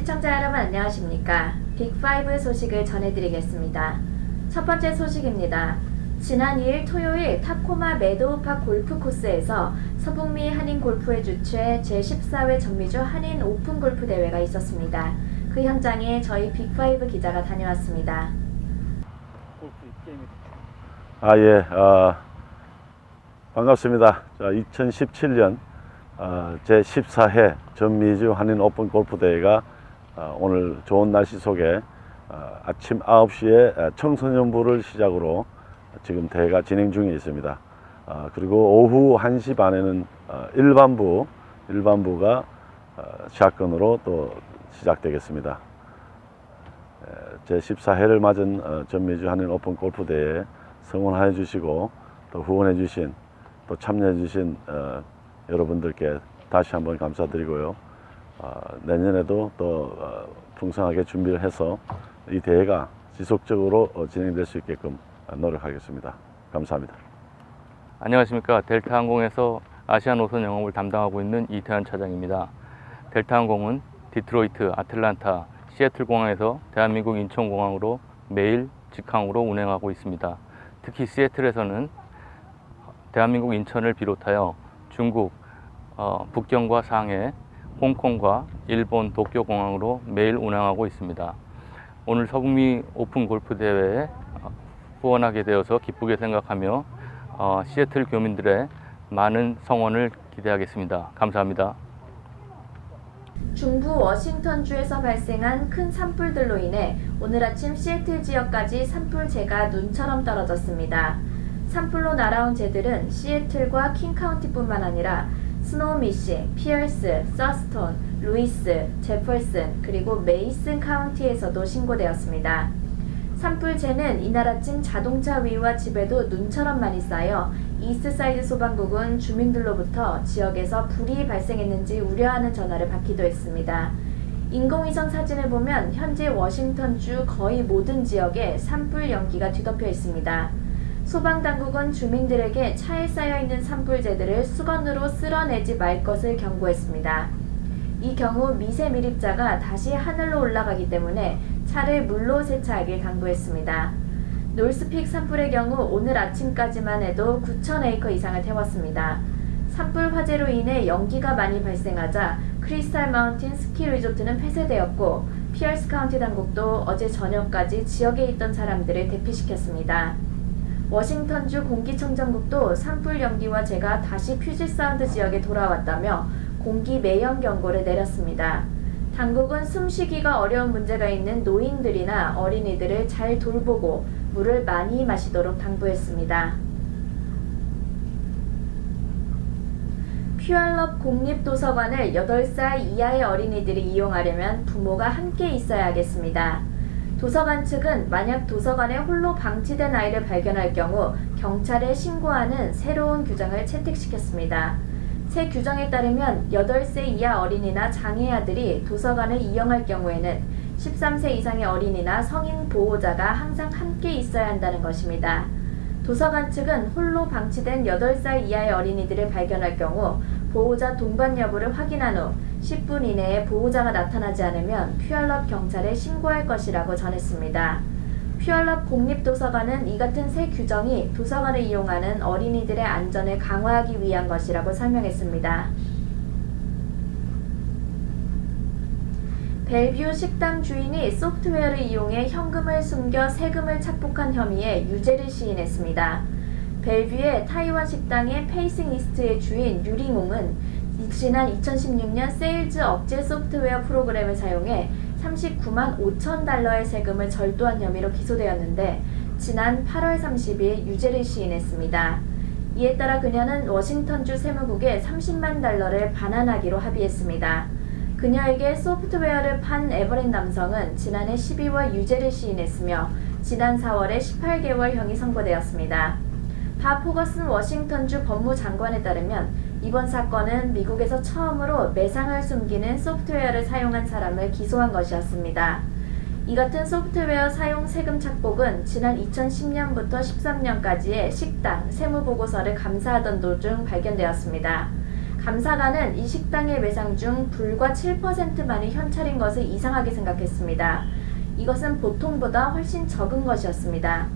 시청자 여러분 안녕하십니까? 빅5 소식을 전해드리겠습니다. 첫 번째 소식입니다. 지난 2일 토요일 타코마 메도우파크 골프 코스에서 서북미 한인골프회 주최 제14회 전미주 한인 오픈 골프 대회가 있었습니다. 그 현장에 저희 빅5 기자가 다녀왔습니다. 반갑습니다. 2017년 제14회 전미주 한인 오픈 골프 대회가 오늘 좋은 날씨 속에 아침 9시에 청소년부를 시작으로 지금 대회가 진행 중에 있습니다. 그리고 오후 1시 반에는 일반부가 샷건으로 또 시작되겠습니다. 제14회를 맞은 전미주 한인 오픈 골프 대회에 성원해 주시고 또 후원해 주신 또 참여해 주신 여러분들께 다시 한번 감사드리고요. 내년에도 또 풍성하게 준비를 해서 이 대회가 지속적으로 진행될 수 있게끔 노력하겠습니다. 감사합니다. 안녕하십니까. 델타항공에서 아시아 노선 영업을 담당하고 있는 이태환 차장입니다. 델타항공은 디트로이트, 아틀란타, 시애틀 공항에서 대한민국 인천공항으로 매일 직항으로 운행하고 있습니다. 특히 시애틀에서는 대한민국 인천을 비롯하여 중국, 북경과 상해, 홍콩과 일본 도쿄 공항으로 매일 운항하고 있습니다. 오늘 서북미 오픈 골프 대회에 후원하게 되어서 기쁘게 생각하며 시애틀 교민들의 많은 성원을 기대하겠습니다. 감사합니다. 중부 워싱턴주에서 발생한 큰 산불들로 인해 오늘 아침 시애틀 지역까지 산불재가 눈처럼 떨어졌습니다. 산불로 날아온 재들은 시애틀과 킹카운티뿐만 아니라 스노우미시, 피어스, 서스톤, 루이스, 제퍼슨 그리고 메이슨 카운티에서도 신고되었습니다. 산불재는 이날 아침 자동차 위와 집에도 눈처럼 많이 쌓여 이스트사이드 소방국은 주민들로부터 지역에서 불이 발생했는지 우려하는 전화를 받기도 했습니다. 인공위성 사진을 보면 현재 워싱턴주 거의 모든 지역에 산불 연기가 뒤덮여 있습니다. 소방당국은 주민들에게 차에 쌓여있는 산불재들을 수건으로 쓸어내지 말 것을 경고했습니다. 이 경우 미세 밀입자가 다시 하늘로 올라가기 때문에 차를 물로 세차하길 당부했습니다. 놀스픽 산불의 경우 오늘 아침까지만 해도 9,000에이커 이상을 태웠습니다. 산불 화재로 인해 연기가 많이 발생하자 크리스탈 마운틴 스키 리조트는 폐쇄되었고 피어스 카운티 당국도 어제 저녁까지 지역에 있던 사람들을 대피시켰습니다. 워싱턴주 공기청정국도 산불 연기와 재가 다시 퓨짓 사운드 지역에 돌아왔다며 공기 매연 경고를 내렸습니다. 당국은 숨쉬기가 어려운 문제가 있는 노인들이나 어린이들을 잘 돌보고 물을 많이 마시도록 당부했습니다. 퓨얼럽 공립도서관을 8살 이하의 어린이들이 이용하려면 부모가 함께 있어야 하겠습니다. 도서관 측은 만약 도서관에 홀로 방치된 아이를 발견할 경우 경찰에 신고하는 새로운 규정을 채택시켰습니다. 새 규정에 따르면 8세 이하 어린이나 장애아들이 도서관을 이용할 경우에는 13세 이상의 어린이나 성인 보호자가 항상 함께 있어야 한다는 것입니다. 도서관 측은 홀로 방치된 8살 이하의 어린이들을 발견할 경우 보호자 동반 여부를 확인한 후 10분 이내에 보호자가 나타나지 않으면 퓨얼럽 경찰에 신고할 것이라고 전했습니다. 퓨얼럽 공립도서관은 이 같은 새 규정이 도서관을 이용하는 어린이들의 안전을 강화하기 위한 것이라고 설명했습니다. 벨뷰 식당 주인이 소프트웨어를 이용해 현금을 숨겨 세금을 착복한 혐의에 유죄를 시인했습니다. 벨뷰의 타이완 식당의 페이싱 이스트의 주인 유링웅은 지난 2016년 세일즈 억제 소프트웨어 프로그램을 사용해 39만 5천 달러의 세금을 절도한 혐의로 기소되었는데 지난 8월 30일 유죄를 시인했습니다. 이에 따라 그녀는 워싱턴주 세무국에 30만 달러를 반환하기로 합의했습니다. 그녀에게 소프트웨어를 판 에버렛 남성은 지난해 12월 유죄를 시인했으며 지난 4월에 18개월형이 선고되었습니다. 밥 호거슨 워싱턴주 법무장관에 따르면 이번 사건은 미국에서 처음으로 매상을 숨기는 소프트웨어를 사용한 사람을 기소한 것이었습니다. 이 같은 소프트웨어 사용 세금 착복은 지난 2010년부터 13년까지의 식당 세무보고서를 감사하던 도중 발견되었습니다. 감사관은 이 식당의 매상 중 불과 7%만이 현찰인 것을 이상하게 생각했습니다. 이것은 보통보다 훨씬 적은 것이었습니다.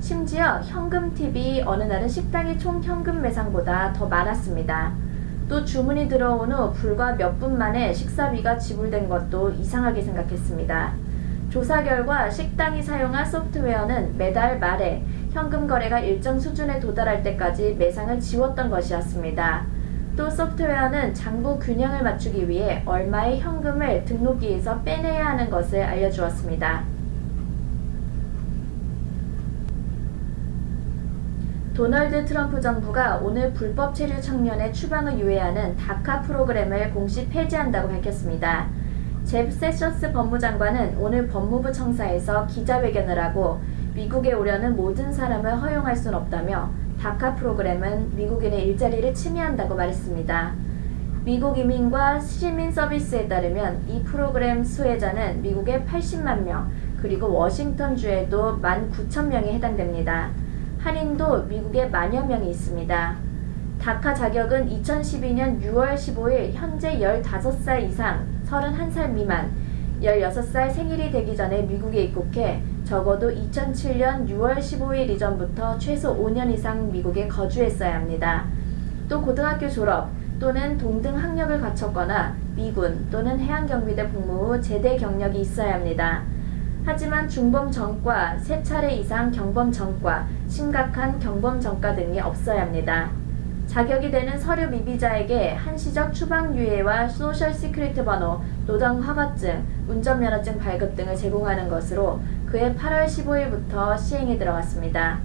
심지어 현금 팁이 어느 날은 식당의 총 현금 매상보다 더 많았습니다. 또 주문이 들어온 후 불과 몇 분 만에 식사비가 지불된 것도 이상하게 생각했습니다. 조사 결과 식당이 사용한 소프트웨어는 매달 말에 현금 거래가 일정 수준에 도달할 때까지 매상을 지웠던 것이었습니다. 또 소프트웨어는 장부 균형을 맞추기 위해 얼마의 현금을 등록기에서 빼내야 하는 것을 알려주었습니다. 도널드 트럼프 정부가 오늘 불법 체류 청년의 추방을 유예하는 다카 프로그램을 공식 폐지한다고 밝혔습니다. 제프 세셔스 법무장관은 오늘 법무부 청사에서 기자회견을 하고 미국에 오려는 모든 사람을 허용할 순 없다며 다카 프로그램은 미국인의 일자리를 침해한다고 말했습니다. 미국 이민과 시민 서비스에 따르면 이 프로그램 수혜자는 미국의 80만 명, 그리고 워싱턴주에도 19,000명에 해당됩니다. 한인도 미국에 만여 명이 있습니다. 다카 자격은 2012년 6월 15일 현재 15살 이상 31살 미만 16살 생일이 되기 전에 미국에 입국해 적어도 2007년 6월 15일 이전부터 최소 5년 이상 미국에 거주했어야 합니다. 또 고등학교 졸업 또는 동등 학력을 갖췄거나 미군 또는 해양경비대 복무 후 제대 경력이 있어야 합니다. 하지만 중범 전과 3차례 이상 경범 전과, 심각한 경범 전과 등이 없어야 합니다. 자격이 되는 서류 미비자에게 한시적 추방유예와 소셜 시큐리티 번호, 노동 허가증, 운전면허증 발급 등을 제공하는 것으로 그해 8월 15일부터 시행에 들어갔습니다.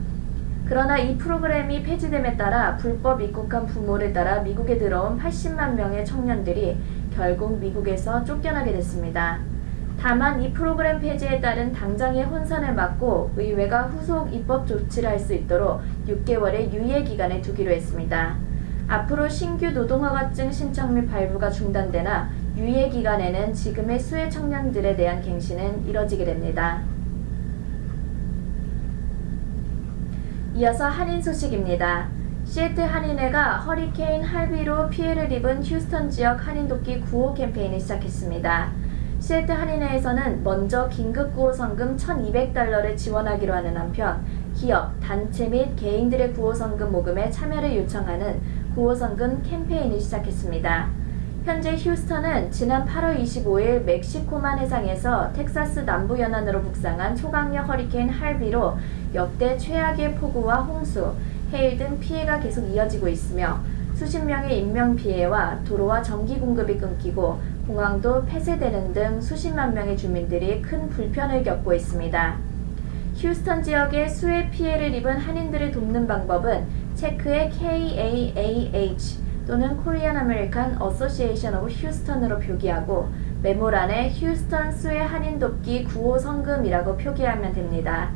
그러나 이 프로그램이 폐지됨에 따라 불법 입국한 부모를 따라 미국에 들어온 80만 명의 청년들이 결국 미국에서 쫓겨나게 됐습니다. 다만 이 프로그램 폐지에 따른 당장의 혼선을 막고 의회가 후속 입법 조치를 할 수 있도록 6개월의 유예 기간을 두기로 했습니다. 앞으로 신규 노동허가증 신청 및 발부가 중단되나 유예 기간에는 지금의 수혜 청년들에 대한 갱신은 이뤄지게 됩니다. 이어서 한인 소식입니다. 시애틀 한인회가 허리케인 할비로 피해를 입은 휴스턴 지역 한인 돕기 구호 캠페인을 시작했습니다. 시애틀 한인회에서는 먼저 긴급 구호성금 $1,200를 지원하기로 하는 한편 기업, 단체 및 개인들의 구호성금 모금에 참여를 요청하는 구호성금 캠페인을 시작했습니다. 현재 휴스턴은 지난 8월 25일 멕시코만 해상에서 텍사스 남부 연안으로 북상한 초강력 허리케인 할비로 역대 최악의 폭우와 홍수, 해일 등 피해가 계속 이어지고 있으며 수십 명의 인명피해와 도로와 전기 공급이 끊기고 공항도 폐쇄되는 등 수십만 명의 주민들이 큰 불편을 겪고 있습니다. 휴스턴 지역의 수해 피해를 입은 한인들을 돕는 방법은 체크에 KAAH 또는 Korean American Association of Houston으로 표기하고 메모란에 휴스턴 수해 한인 돕기 구호 성금이라고 표기하면 됩니다.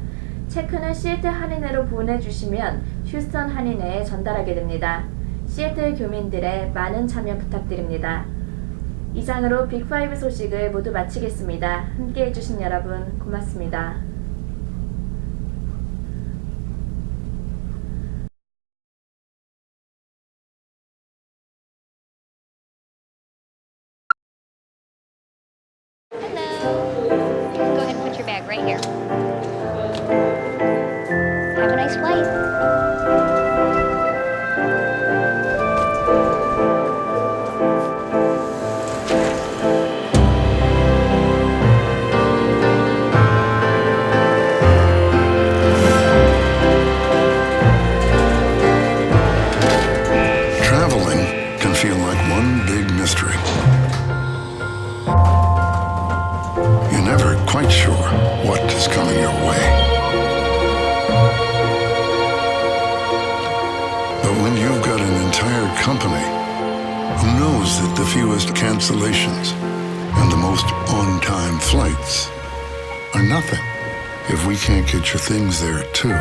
체크는 시애틀 한인회로 보내주시면 휴스턴 한인회에 전달하게 됩니다. 시애틀 교민들의 많은 참여 부탁드립니다. 이상으로 빅5 소식을 모두 마치겠습니다. 함께 해주신 여러분 고맙습니다. Hello. Go ahead and put your bag right here. Have a nice flight. Traveling can feel like one big mystery. You're never quite sure what is coming your way. But when you've got an entire company who knows that the fewest cancellations and the most on-time flights are nothing if we can't get your things there too.